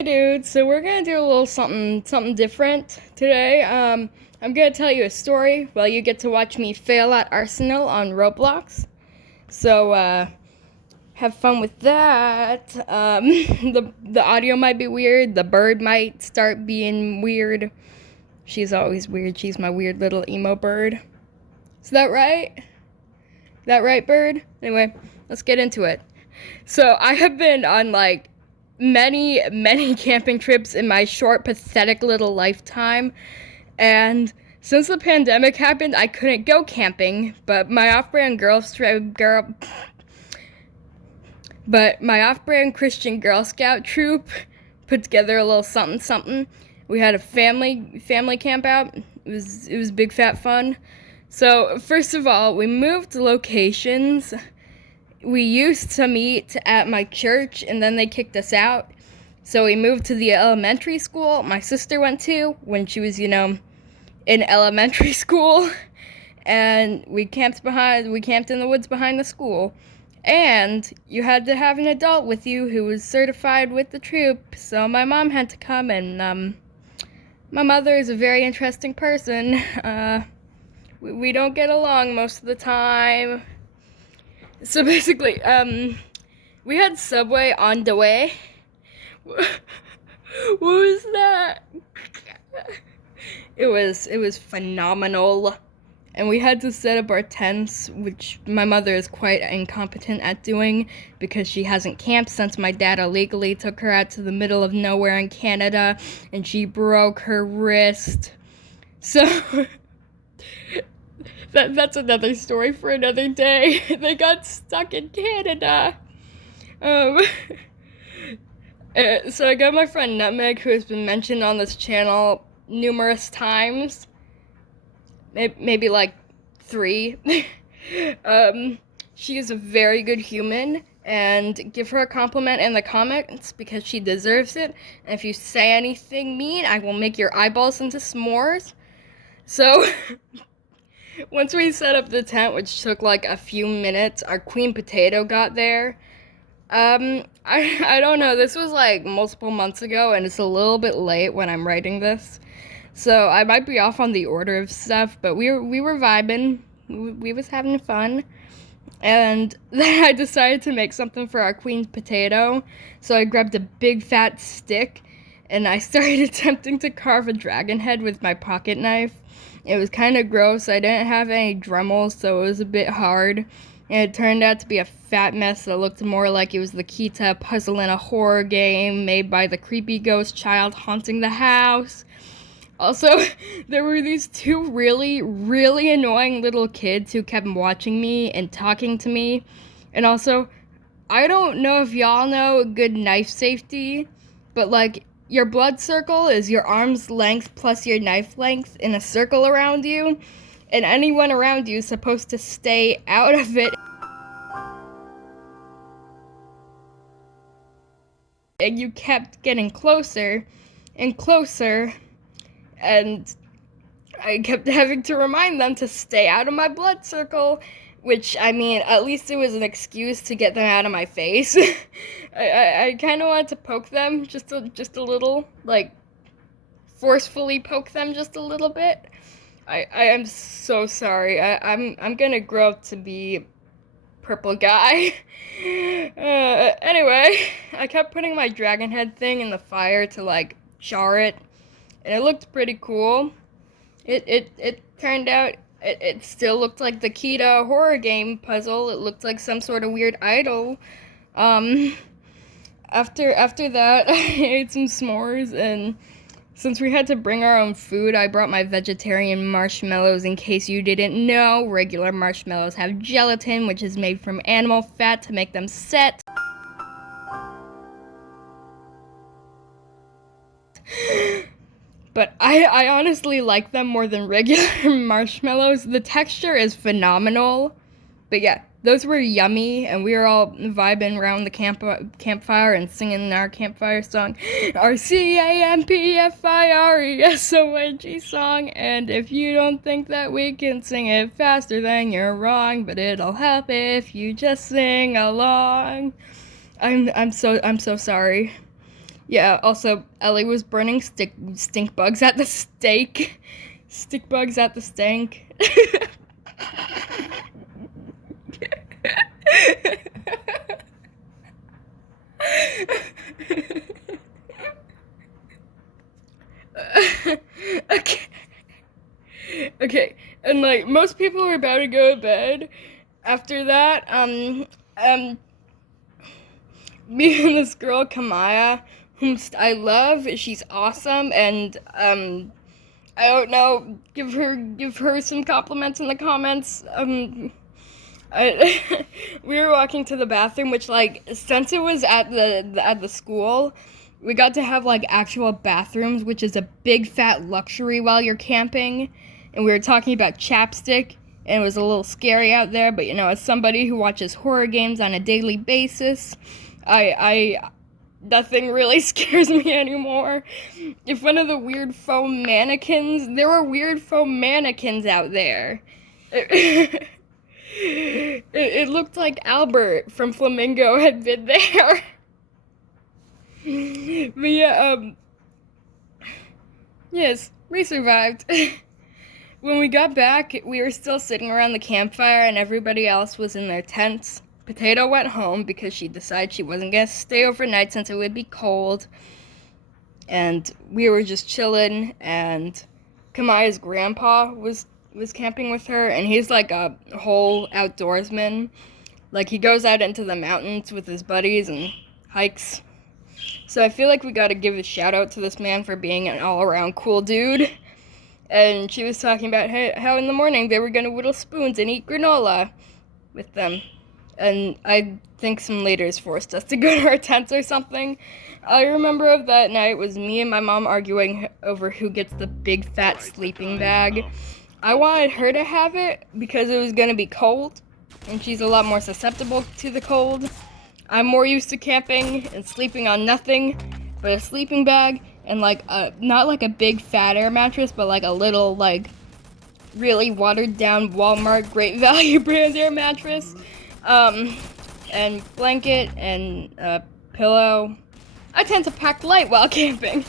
Hey dude, so we're gonna do a little something different today. I'm gonna tell you a story while you get to watch me fail at Arsenal on Roblox. So have fun with that. The audio might be weird. The bird might start being weird. She's always weird. She's my weird little emo bird. Is that right? That right, bird? Anyway, let's get into it. So I have been on like many camping trips in my short, pathetic little lifetime. And since the pandemic happened, I couldn't go camping. But my off-brand Christian Girl Scout troop put together a little something something. We had a family camp out. It was big fat fun. So first of all, we moved locations. We used to meet at my church, and then they kicked us out. So we moved to the elementary school my sister went to when she was, in elementary school. And we camped in the woods behind the school. And you had to have an adult with you who was certified with the troop. So my mom had to come, and my mother is a very interesting person. We don't get along most of the time. So basically, we had Subway on the way. What was that? It was phenomenal. And we had to set up our tents, which my mother is quite incompetent at doing because she hasn't camped since my dad illegally took her out to the middle of nowhere in Canada and she broke her wrist. So that's another story for another day. They got stuck in Canada. So I got my friend Nutmeg, who has been mentioned on this channel numerous times. Maybe like 3. She is a very good human, and give her a compliment in the comments because she deserves it. And if you say anything mean, I will make your eyeballs into s'mores. So once we set up the tent, which took like a few minutes, our queen potato got there. I don't know, this was like multiple months ago, and it's a little bit late when I'm writing this. So I might be off on the order of stuff, but we were vibing. We was having fun. And then I decided to make something for our queen potato. So I grabbed a big fat stick and I started attempting to carve a dragon head with my pocket knife. It was kind of gross. I didn't have any Dremels, so it was a bit hard. And it turned out to be a fat mess that looked more like it was the key to a puzzle in a horror game made by the creepy ghost child haunting the house. Also, there were these 2 really annoying little kids who kept watching me and talking to me. And also, I don't know if y'all know good knife safety, but like, your blood circle is your arm's length plus your knife length in a circle around you, and anyone around you is supposed to stay out of it. And you kept getting closer and closer, and I kept having to remind them to stay out of my blood circle, which, I mean, at least it was an excuse to get them out of my face. I kind of wanted to poke them just a little, like, forcefully poke them just a little bit. I am so sorry. I'm gonna grow up to be purple guy. Anyway, I kept putting my dragon head thing in the fire to, like, char it. And it looked pretty cool. It turned out, it still looked like the key to a horror game puzzle. It looked like some sort of weird idol. After that, I ate some s'mores, and since we had to bring our own food, I brought my vegetarian marshmallows. In case you didn't know, regular marshmallows have gelatin, which is made from animal fat to make them set. But I honestly like them more than regular marshmallows. The texture is phenomenal. But yeah, those were yummy, and we were all vibing around the campfire and singing our campfire song, our CAMPFIRESONG song. And if you don't think that we can sing it faster, then you're wrong. But it'll help if you just sing along. I'm so sorry. Yeah, also, Ellie was burning stink bugs at the stake. Stick bugs at the stank. Okay. Okay, and like most people were about to go to bed. After that, me and this girl Kamaya, whom I love, she's awesome, and I don't know, give her some compliments in the comments. We were walking to the bathroom, which like since it was at the school, we got to have like actual bathrooms, which is a big fat luxury while you're camping. And we were talking about chapstick, and it was a little scary out there, but you know, as somebody who watches horror games on a daily basis, I nothing really scares me anymore. If one of the weird foam mannequins, there were weird foam mannequins out there. It looked like Albert from Flamingo had been there. But yeah, yes, we survived. When we got back, we were still sitting around the campfire and everybody else was in their tents. Potato went home because she decided she wasn't gonna stay overnight since it would be cold. And we were just chilling, and Kamaya's grandpa was camping with her, and he's like a whole outdoorsman. Like, he goes out into the mountains with his buddies and hikes. So I feel like we gotta give a shout out to this man for being an all-around cool dude. And she was talking about how in the morning they were gonna whittle spoons and eat granola with them. And I think some leaders forced us to go to our tents or something. All I remember of that night was me and my mom arguing over who gets the big fat sleeping bag. I wanted her to have it because it was gonna be cold, and she's a lot more susceptible to the cold. I'm more used to camping and sleeping on nothing but a sleeping bag and like not like a big fat air mattress, but like a little like really watered down Walmart Great Value brand air mattress, and blanket and pillow. I tend to pack light while camping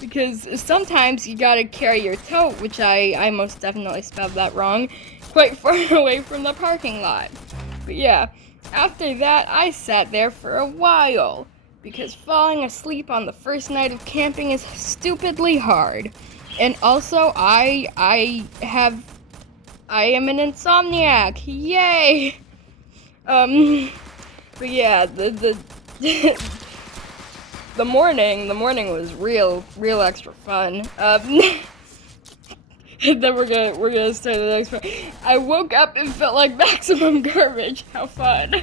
because sometimes you gotta carry your tote, which I most definitely spelled that wrong, quite far away from the parking lot. But yeah, after that I sat there for a while because falling asleep on the first night of camping is stupidly hard. And also I am an insomniac. Yay! But yeah, the the morning was real extra fun. Then we're gonna start the next one. I woke up and felt like maximum garbage. How fun!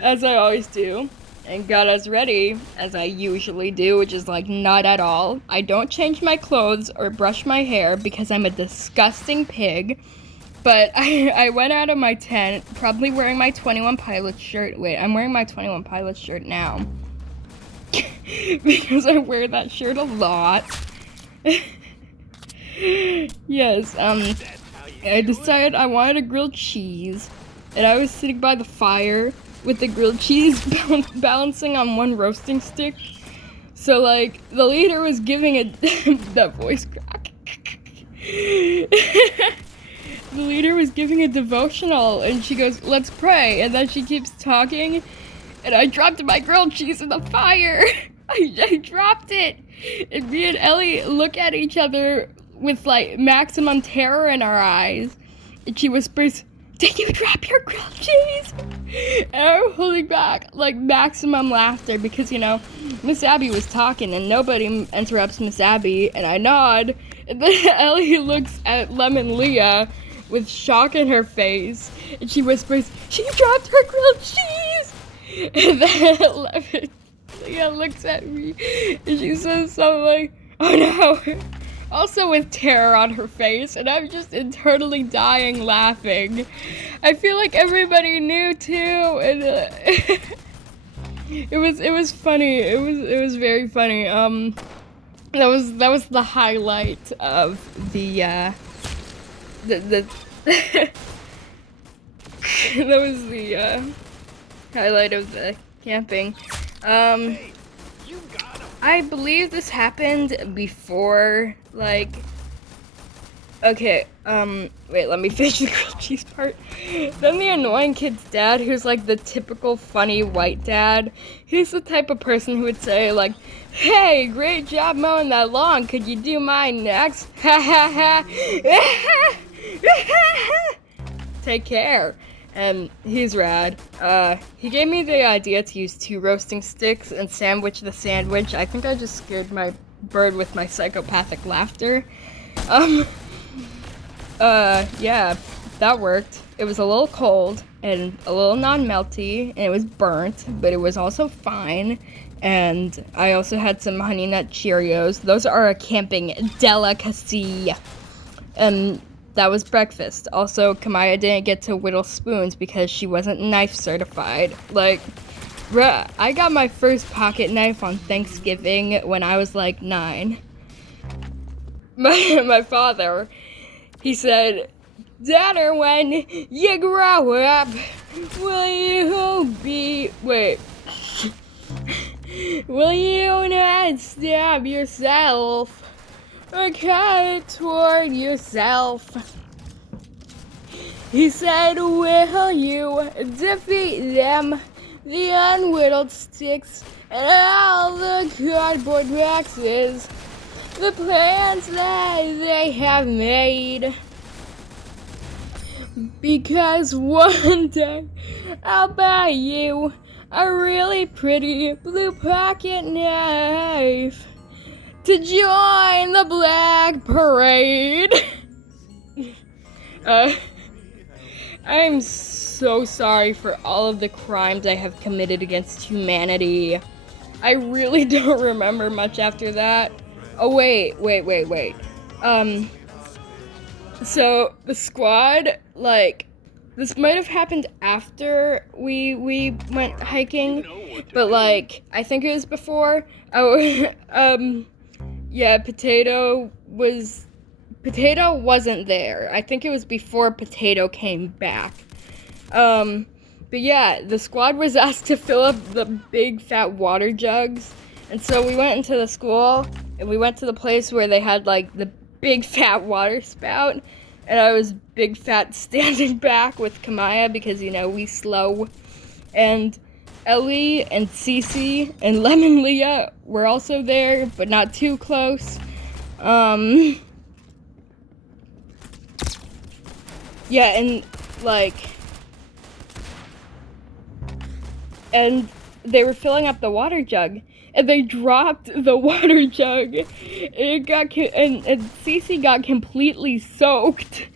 As I always do, and got us ready as I usually do, which is like not at all. I don't change my clothes or brush my hair because I'm a disgusting pig. But I went out of my tent, probably wearing my 21 Pilots shirt. Wait, I'm wearing my 21 Pilots shirt now. Because I wear that shirt a lot. Yes, I decided I wanted a grilled cheese. And I was sitting by the fire with the grilled cheese balancing on one roasting stick. So, like, the leader was giving a... that voice crack. The leader was giving a devotional, and she goes, "Let's pray," and then she keeps talking, and I dropped my grilled cheese in the fire. I dropped it, and me and Ellie look at each other with, like, maximum terror in our eyes, and she whispers, "Did you drop your grilled cheese?" And I'm holding back, like, maximum laughter, because, you know, Miss Abby was talking, and nobody interrupts Miss Abby, and I nod, and then Ellie looks at Lemon Leah with shock in her face, and she whispers, "She dropped her grilled cheese!" And then Lemon Leah looks at me, and she says something like, "Oh no," also with terror on her face, and I'm just internally dying laughing. I feel like everybody knew too, and it was funny. It was very funny. That was the highlight of the that was the highlight of the camping. I believe this happened before, like, okay, wait, let me finish the grilled cheese part. Then the annoying kid's dad, who's like the typical funny white dad, he's the type of person who would say like, hey, great job mowing that lawn, could you do mine next? Ha ha ha. Take care. And he's rad. He gave me the idea to use 2 roasting sticks and sandwich the sandwich. I think I just scared my bird with my psychopathic laughter. Yeah, that worked. It was a little cold and a little non-melty, and it was burnt, but it was also fine. And I also had some Honey Nut Cheerios. Those are a camping delicacy. And that was breakfast. Also, Kamaya didn't get to whittle spoons because she wasn't knife certified. Like, bruh, I got my first pocket knife on Thanksgiving when I was like 9. My father, he said, Daughter, when you grow up, will you be... Wait. Will you not stab yourself? Or cut toward yourself? He said, will you defeat them, the unwhittled sticks, and all the cardboard boxes, the plans that they have made? Because one day I'll buy you a really pretty blue pocket knife to join the Black Parade. I'm so sorry for all of the crimes I have committed against humanity. I really don't remember much after that. Oh, wait. So the squad, like, this might have happened after we went hiking, but like, I think it was before. Yeah, Potato wasn't there. I think it was before Potato came back. But yeah, the squad was asked to fill up the big fat water jugs. And so we went into the school and we went to the place where they had like the big fat water spout. And I was big fat standing back with Kamaya because, you know, we slow. And Ellie and Cece and Lemon Leah were also there, but not too close. Yeah, and like, and they were filling up the water jug, and they dropped the water jug. And Cece got completely soaked.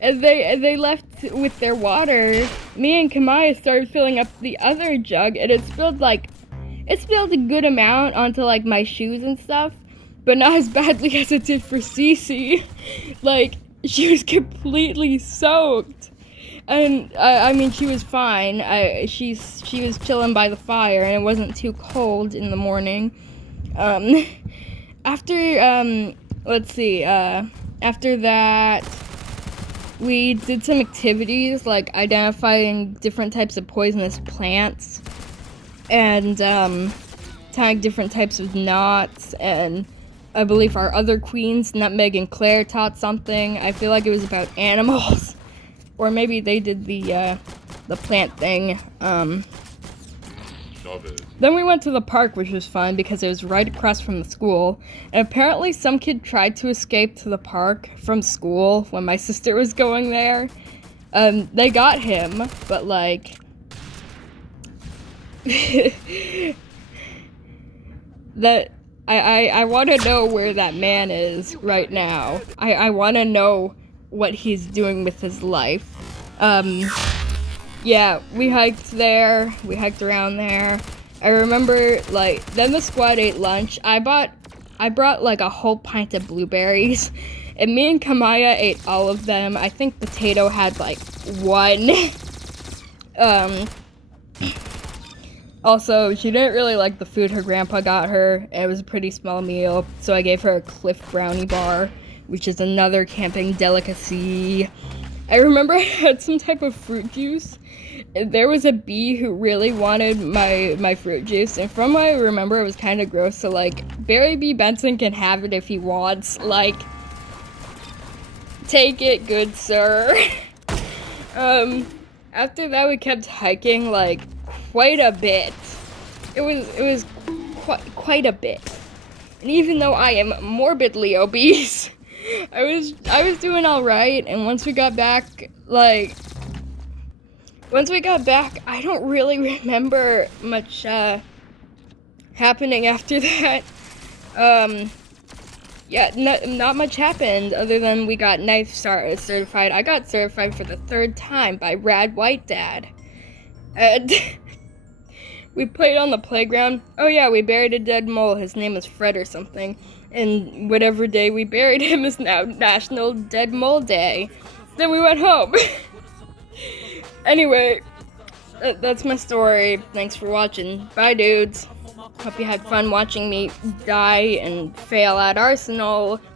And they left with their water. Me and Kamaya started filling up the other jug, and it spilled a good amount onto like my shoes and stuff, but not as badly as it did for Cece. Like, she was completely soaked. And I mean, she was fine. She was chilling by the fire, and it wasn't too cold in the morning. After that, we did some activities like identifying different types of poisonous plants and tying different types of knots, and I believe our other queens, Nutmeg and Claire, taught something. I feel like it was about animals, or maybe they did the plant thing. Then we went to the park, which was fun because it was right across from the school. And apparently some kid tried to escape to the park from school when my sister was going there. They got him, but like... I want to know where that man is right now. I want to know what he's doing with his life. Yeah, we hiked there. We hiked around there. I remember, like, then the squad ate lunch. I brought like a whole pint of blueberries, and me and Kamaya ate all of them. I think Potato had like one. Also, she didn't really like the food her grandpa got her. It was a pretty small meal, so I gave her a Cliff Brownie bar, which is another camping delicacy. I remember I had some type of fruit juice, There was a bee who really wanted my fruit juice, and from what I remember, it was kind of gross. So like, Barry B. Benson can have it if he wants. Like, take it, good sir. After that, we kept hiking like quite a bit. It was quite a bit. And even though I am morbidly obese, I was doing all right. And once we got back, I don't really remember much happening after that. Yeah, not much happened other than we got knife certified. I got certified for the 3rd time by Rad White Dad. And we played on the playground. Oh yeah, we buried a dead mole. His name was Fred or something. And whatever day we buried him is now National Dead Mole Day. Then we went home. Anyway, that's my story. Thanks for watching. Bye, dudes. Hope you had fun watching me die and fail at Arsenal.